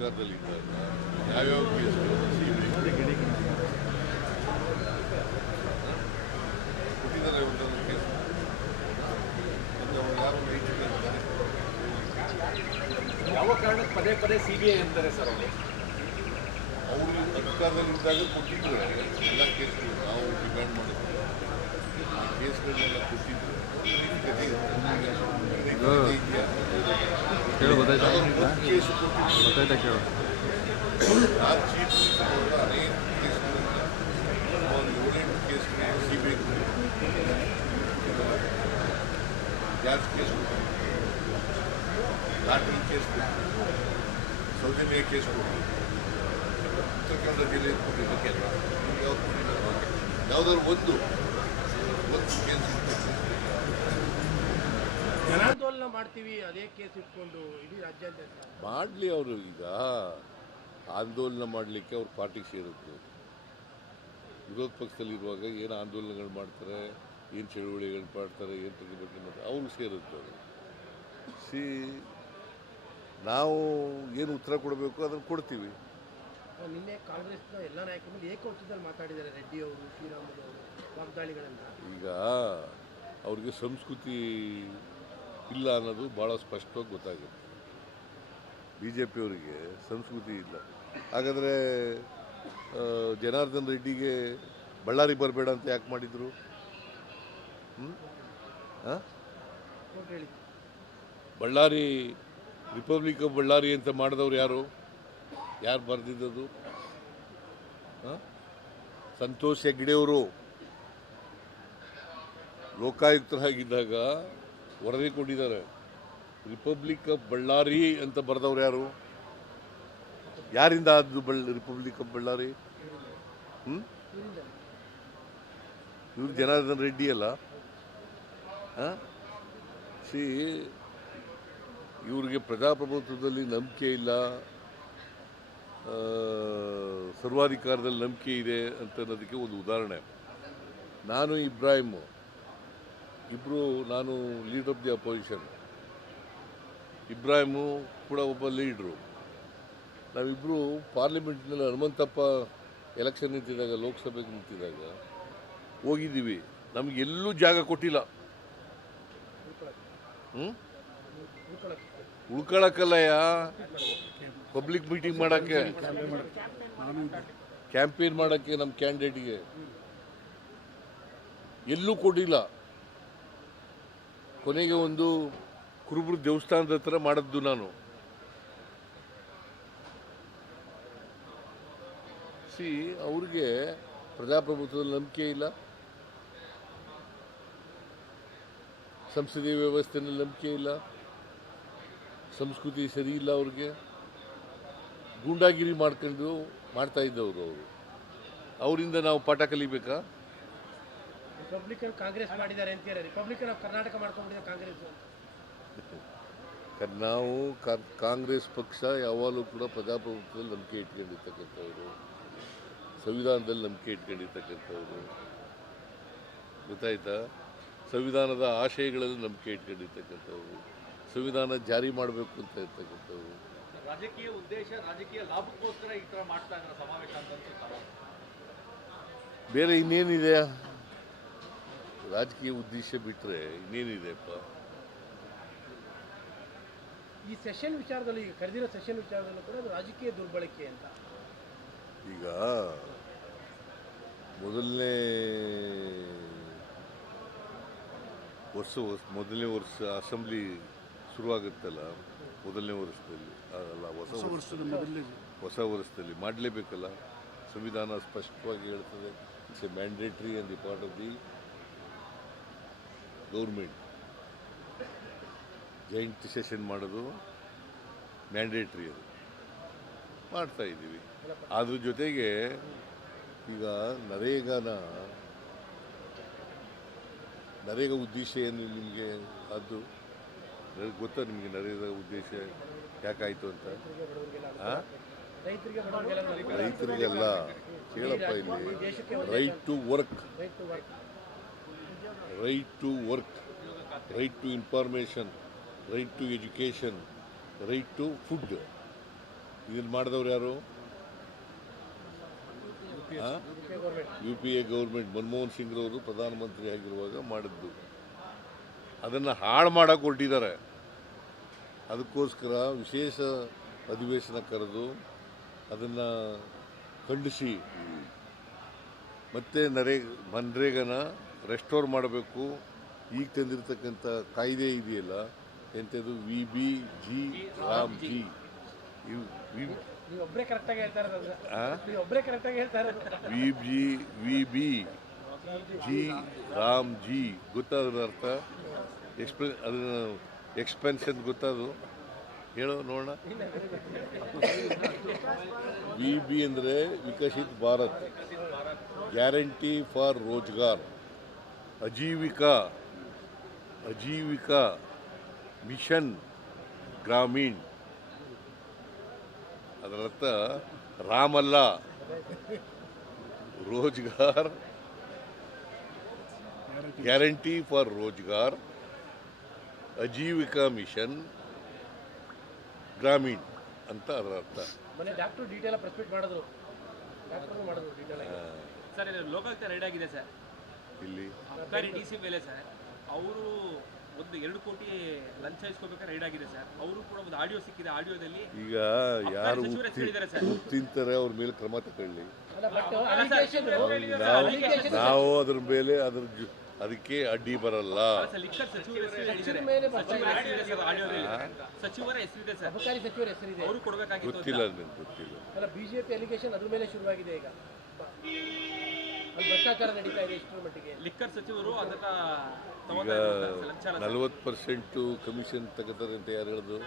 ಅಧಿಕಾರದಲ್ಲಿದ್ದಾಗ ಯಾವ್ಯಾವ ಕೇಸ್ಗಳು ಕೊಟ್ಟಿದ್ದಾರೆ ಒಂದೊಂದು ಕೇಸ್ ಯಾರು ಯಾವ ಕಾರಣಕ್ಕೆ ಪದೇ ಪದೇ ಸಿಬಿಐ ಅಂತಾರೆ ಸರ್ ಅವರು ಅಧಿಕಾರದಲ್ಲಿದ್ದಾಗ ಕೊಟ್ಟಿದ್ರು ಎಲ್ಲ ಕೇಸ್ಗಳು ನಾವು ಡಿಮ್ಯಾಂಡ್ ಮಾಡಿದ್ವಿ ಆ ಕೇಸ್ಗಳನ್ನೆಲ್ಲ ಕೊಟ್ಟಿದ್ರು ಕೇಳು ಗೊತ್ತಾಯ್ತಾ ಕೇಸು ಕೊಟ್ಟಿದ್ರು ಗೊತ್ತಾಯ್ತಾ ಕೇಳು ಆ ಚೀಫ್ ಅನೇಕ ಕೇಸ್ಗಳಿಂದ ಒಂದು 7-8 ಕೇಸ್ಗಳು ಸಿಬಿಐ ಗ್ಯಾಸ್ ಕೇಸ್ ಕೊಟ್ಟಿದ್ರು ಲಾಟರಿ ಕೇಸ್ ಕೊಟ್ಟಿದ್ರು ಸೌಜನ್ಯ ಕೇಸ್ ಕೊಟ್ಟಿದ್ರು ಉತ್ತರ ಕನ್ನಡ ಜಿಲ್ಲೆಯಲ್ಲಿ ಕೊಟ್ಟಿದ್ರು ಕೆಲವು ಯಾವ್ದು ಕೊಟ್ಟಿದ್ದಾರೆ ಯಾವುದಾದ್ರು ಒಂದು ಕೇಸ್ ಜನಾಂದೋಲನ ಮಾಡ್ತೀವಿ ಅದೇ ಕೇಸ್ ಇಟ್ಕೊಂಡು ಇಡೀ ರಾಜ್ಯಾದ್ಯಂತ ಮಾಡಲಿ ಅವರು ಈಗ ಆಂದೋಲನ ಮಾಡಲಿಕ್ಕೆ ಅವ್ರ ಪಾರ್ಟಿಗೆ ಸೇರುತ್ತೆ ವಿರೋಧ ಪಕ್ಷದಲ್ಲಿರುವಾಗ ಏನು ಆಂದೋಲನಗಳು ಮಾಡ್ತಾರೆ ಏನು ಚಳುವಳಿಗಳು ಮಾಡ್ತಾರೆ ಏನು ಪ್ರತಿಭಟನೆ ಮಾಡ್ತಾರೆ ಅವ್ರಿಗೆ ಸೇರುತ್ತೆ ಅವರು ನಾವು ಏನು ಉತ್ತರ ಕೊಡಬೇಕು ಅದನ್ನು ಕೊಡ್ತೀವಿ. ನಿನ್ನೆ ಕಾಂಗ್ರೆಸ್ನ ಎಲ್ಲ ನಾಯಕರು ಏಕವಚನದಲ್ಲಿ ಮಾತಾಡಿದ್ದಾರೆ. ರೆಡ್ಡಿ ಅವರು, ಶ್ರೀರಾಮುಲು ಅವರು ವಾಗ್ದಾಳಿಗಳನ್ನು. ಈಗ ಅವ್ರಿಗೆ ಸಂಸ್ಕೃತಿ ಇಲ್ಲ ಅನ್ನೋದು ಭಾಳ ಸ್ಪಷ್ಟವಾಗಿ ಗೊತ್ತಾಗುತ್ತೆ. ಬಿ ಜೆ ಪಿಯವರಿಗೆ ಸಂಸ್ಕೃತಿ ಇಲ್ಲ. ಹಾಗಾದರೆ ಜನಾರ್ದನ್ ರೆಡ್ಡಿಗೆ ಬಳ್ಳಾರಿ ಬರಬೇಡ ಅಂತ ಯಾಕೆ ಮಾಡಿದರು? ಬಳ್ಳಾರಿ ರಿಪಬ್ಲಿಕ್ ಆಫ್ ಬಳ್ಳಾರಿ ಅಂತ ಮಾಡಿದವ್ರು ಯಾರು ಬರೆದಿದ್ದದು? ಸಂತೋಷ್ ಹೆಗ್ಡೆಯವರು ಲೋಕಾಯುಕ್ತರಾಗಿದ್ದಾಗ ವರದಿ ಕೊಟ್ಟಿದ್ದಾರೆ. ರಿಪಬ್ಲಿಕ್ ಆಫ್ ಬಳ್ಳಾರಿ ಅಂತ ಬರೆದವ್ರು ಯಾರು? ಯಾರಿಂದ ಆದ್ದು ರಿಪಬ್ಲಿಕ್ ಆಫ್ ಬಳ್ಳಾರಿ? ಇವ್ರು ಜನಾರ್ದನ್ ರೆಡ್ಡಿ ಅಲ್ಲ. ಇವ್ರಿಗೆ ಪ್ರಜಾಪ್ರಭುತ್ವದಲ್ಲಿ ನಂಬಿಕೆ ಇಲ್ಲ, ಸರ್ವಾಧಿಕಾರದಲ್ಲಿ ನಂಬಿಕೆ ಇದೆ ಅಂತ ಅನ್ನೋದಕ್ಕೆ ಒಂದು ಉದಾಹರಣೆ. ನಾನು ಇಬ್ರಾಹಿಂ ಇಬ್ಬರು, ನಾನು leader of the opposition, Ibrahim ಕೂಡ ಒಬ್ಬ ಲೀಡ್ರು. ನಾವಿಬ್ಬರು ಪಾರ್ಲಿಮೆಂಟ್ನಲ್ಲಿ ಹನುಮಂತಪ್ಪ ಎಲೆಕ್ಷನ್ ನಿಂತಿದ್ದಾಗ, ಲೋಕಸಭೆಗೆ ನಿಂತಿದ್ದಾಗ ಹೋಗಿದ್ದೀವಿ. ನಮಗೆಲ್ಲೂ ಜಾಗ ಕೊಟ್ಟಿಲ್ಲ. ಉಳ್ಕೊಳಕ್ಕಲ್ಲಯ್ಯ, ಪಬ್ಲಿಕ್ ಮೀಟಿಂಗ್ ಮಾಡೋಕ್ಕೆ, ಕ್ಯಾಂಪೇನ್ ಮಾಡೋಕ್ಕೆ ನಮ್ಮ ಕ್ಯಾಂಡಿಡೇಟ್ಗೆ ಎಲ್ಲೂ ಕೊಟ್ಟಿಲ್ಲ. ಕೊನೆಗೆ ಒಂದು ಕುರುಬರು ದೇವಸ್ಥಾನದ ಹತ್ರ ಮಾಡಿದ್ದು ನಾನು. ಅವ್ರಿಗೆ ಪ್ರಜಾಪ್ರಭುತ್ವದಲ್ಲಿ ನಂಬಿಕೆ ಇಲ್ಲ, ಸಂಸದೀಯ ವ್ಯವಸ್ಥೆಯಲ್ಲಿ ನಂಬಿಕೆ ಇಲ್ಲ, ಸಂಸ್ಕೃತಿ ಸರಿ ಇಲ್ಲ. ಅವ್ರಿಗೆ ಗೂಂಡಾಗಿರಿ ಮಾಡ್ತಾ ಇದ್ದವರು ಅವರು. ಅವರಿಂದ ನಾವು ಪಾಠ ಕಲಿಬೇಕಾ? ರಿಪಬ್ಲಿಕನ್ ಕಾಂಗ್ರೆಸ್ ಮಾಡಿದ್ದಾರೆ ಅಂತಾರೆ. ರಿಪಬ್ಲಿಕನ್ ಆಫ್ ಕರ್ನಾಟಕ ಮಾಡ್ಕೊಂಡಿದ್ದಾರೆ ಕಾಂಗ್ರೆಸ್. ನಾವು ಕಾಂಗ್ರೆಸ್ ಪಕ್ಷ ಯಾವಾಗಲೂ ಕೂಡ ಪ್ರಜಾಪ್ರಭುತ್ವದಲ್ಲಿ ನಂಬಿಕೆ ಇಟ್ಕೊಂಡಿರ್ತಕ್ಕಂಥವ್ರು, ಸಂವಿಧಾನದಲ್ಲಿ ನಂಬಿಕೆ ಇಟ್ಕೊಂಡಿರ್ತಕ್ಕಂಥವ್ರು, ಗೊತ್ತಾಯ್ತಾ? ಸಂವಿಧಾನದ ಆಶಯಗಳಲ್ಲಿ ನಂಬಿಕೆ ಇಟ್ಕೊಂಡಿರ್ತಕ್ಕಂಥವ್ರು, ಸಂವಿಧಾನ ಜಾರಿ ಮಾಡಬೇಕು ಅಂತ ಇರ್ತಕ್ಕಂಥವ್ರು. ರಾಜಕೀಯ ಉದ್ದೇಶ, ರಾಜಕೀಯ ಲಾಭಕ್ಕೋಸ್ಕರ ಈ ಥರ ಮಾಡ್ತಾ ಇದ್ದಾರೆ ಸಮಾವೇಶ ಅಂತ ಅನ್ಸುತ್ತಲ್ಲ. ಬೇರೆ ಇನ್ನೇನಿದೆ? ರಾಜಕೀಯ ಉದ್ದೇಶ ಬಿಟ್ಟರೆ ಇನ್ನೇನಿದೆಪ್ಪ? ಈ ಸೆಷನ್ ವಿಚಾರದಲ್ಲಿ, ಈಗ ಕರೆದಿರೋ ಸೆಷನ್ ವಿಚಾರದಲ್ಲೂ ಕೂಡ ಅದು ರಾಜಕೀಯ ದುರ್ಬಳಕೆ ಅಂತ. ಈಗ ಮೊದಲನೇ ವರ್ಷ ಅಸೆಂಬ್ಲಿ ಶುರುವಾಗುತ್ತಲ್ಲ, ಮೊದಲನೇ ವರ್ಷದಲ್ಲಿ ಅಲ್ಲ, ಹೊಸ ವರ್ಷದಲ್ಲಿ ಮಾಡಲೇಬೇಕಲ್ಲ. ಸಂವಿಧಾನ ಸ್ಪಷ್ಟವಾಗಿ ಹೇಳ್ತದೆ, it's A mandatory on the part of the government. Joint session ಮಾಡೋದು ಮ್ಯಾಂಡೇಟ್ರಿ, ಅದು ಮಾಡ್ತಾ ಇದ್ದೀವಿ. ಅದ್ರ ಜೊತೆಗೆ ಈಗ ನರೇಗಾ ಉದ್ದೇಶ ಏನು ನಿಮಗೆ? ಅದು ಗೊತ್ತಾ ನಿಮಗೆ? ನರೇಗಾ ಉದ್ದೇಶ ಯಾಕಾಯಿತು ಅಂತ? ರೈತರಿಗೆಲ್ಲ ಕೇಳಪ್ಪ, ಇಲ್ಲಿ right to work, right to information, right to education, right to food, ಇದನ್ನು ಮಾಡಿದವ್ರು ಯಾರು? U P A government Manmohan ಸಿಂಗ್ರವರು ಪ್ರಧಾನಮಂತ್ರಿ ಆಗಿರುವಾಗ ಮಾಡಿದ್ದು. ಅದನ್ನು ಹಾಳು ಮಾಡೋಕೆ ಹೊರಟಿದ್ದಾರೆ. ಅದಕ್ಕೋಸ್ಕರ ವಿಶೇಷ ಅಧಿವೇಶನ ಕರೆದು ಅದನ್ನು ಖಂಡಿಸಿ ಮತ್ತೆ ಮನ್ರೇಗನ ರೆಸ್ಟೋರ್ ಮಾಡಬೇಕು. ಈಗ ತಂದಿರತಕ್ಕಂಥ ಕಾಯ್ದೆ ಇದೆಯಲ್ಲ ಎಂಥದ್ದು VBG ರಾಮ್ಜಿ ನೀವೊಬ್ಬರೇ ಕರೆಕ್ಟಾಗಿ ಹೇಳ್ತಾ ಇರೋದು. VBG ರಾಮ್ಜಿ ಗೊತ್ತಾದ್ರ ಅರ್ಥ? ಅದನ್ನ ಎಕ್ಸ್ಪೆನ್ಷನ್ ಗೊತ್ತಾದು ಹೇಳೋ ನೋಡೋಣ. VB ಅಂದರೆ Viksit Bharat, guarantee for Rozgar, Ajeevika mission Gramin. ಅದರರ್ಥ ರಾಮಲ್ಲ, Rozgar, guarantee for Rozgar, Ajeevika mission Gramin ಅಂತ ಅದರ ಅರ್ಥ. ಮೊನ್ನೆ ಡಾಕ್ಟರ್ ಡೀಟೇಲ್ ಪ್ರೆಸ್ ಮೀಟ್ ಮಾಡಿದ್ರು, ಡಾಕ್ಟರ್ ಮಾಡಿದ್ರು ಡೀಟೇಲ್ ಆಗಿ. ಸರ್ ಇದು ಲೋಕಾಯುಕ್ತ ರೈಡ್ ಆಗಿದೆ ಸರ್ ಇಲ್ಲಿ ಅಬ್ಕಾರಿ DC ಮೇಲೆ ಸರ್. ಅವರು 2 ಕೋಟಿ ಲಂಚ ಇಸ್ಕೋಬೇಕಾದ್ರೆ ರೈಡ್ ಆಗಿದೆ ಸರ್. ಅವರು ಕೂಡ ಒಂದು ಆಡಿಯೋ ಸಿಕ್ಕಿದೆ. ಆಡಿಯೋದಲ್ಲಿ ಈಗ ಯಾರು ಹೇಳಿದ್ದಾರೆ ಸರ್, ತಿಂತಾರೆ ಅವ್ರ ಮೇಲೆ ಕ್ರಮ ತಗೊಳ್ಳಿ. ಅಲ್ಲ, ಬಟ್ allegation ನಾವು ಅದ್ರ ಮೇಲೆ ಅದಕ್ಕೆ ಅಡ್ಡಿ ಬರಲ್ಲ. ಲಿಕ್ಕರ್ ಸಚಿವರ ಹೆಸರಿದೆ ಮೇಲೆ ಬರ್ತಾ ಇದೆ. ಆಡಿಯೋದಲ್ಲಿ ಸಚಿವರ ಹೆಸರಿದೆ ಸರ್. ಅಬಕಾರಿ ಸಚಿವರ ಹೆಸರಿದೆ. ಅವರು ಕೊಡಬೇಕಾಗಿತ್ತು. ಗೊತ್ತಿಲ್ಲ ನನಗೆ ಗೊತ್ತಿಲ್ಲ. ಅಲ್ಲ, ಬಿಜೆಪಿ ಅಲಿಗೇಷನ್ ಅದ್ರ ಮೇಲೆ ಶುರುವಾಗಿದೆ ಈಗ. ಅಲ್ಲಿ ಭ್ರಷ್ಟಾಚಾರ ನಡೀತಾ ಇದೆ ಇಷ್ಟರ ಮಟ್ಟಿಗೆ. ಲಿಕ್ಕರ್ ಸಚಿವರು ಅದನ್ನ ಈಗ 40% ಕಮಿಷನ್ ತಗೋತಾರೆ ಅಂತ ಯಾರು ಹೇಳಿದ್ರು?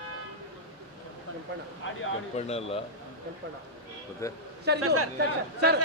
ಕೆಂಪಣ್ಣ ಅಲ್ಲ ಮತ್ತೆ ಸರ್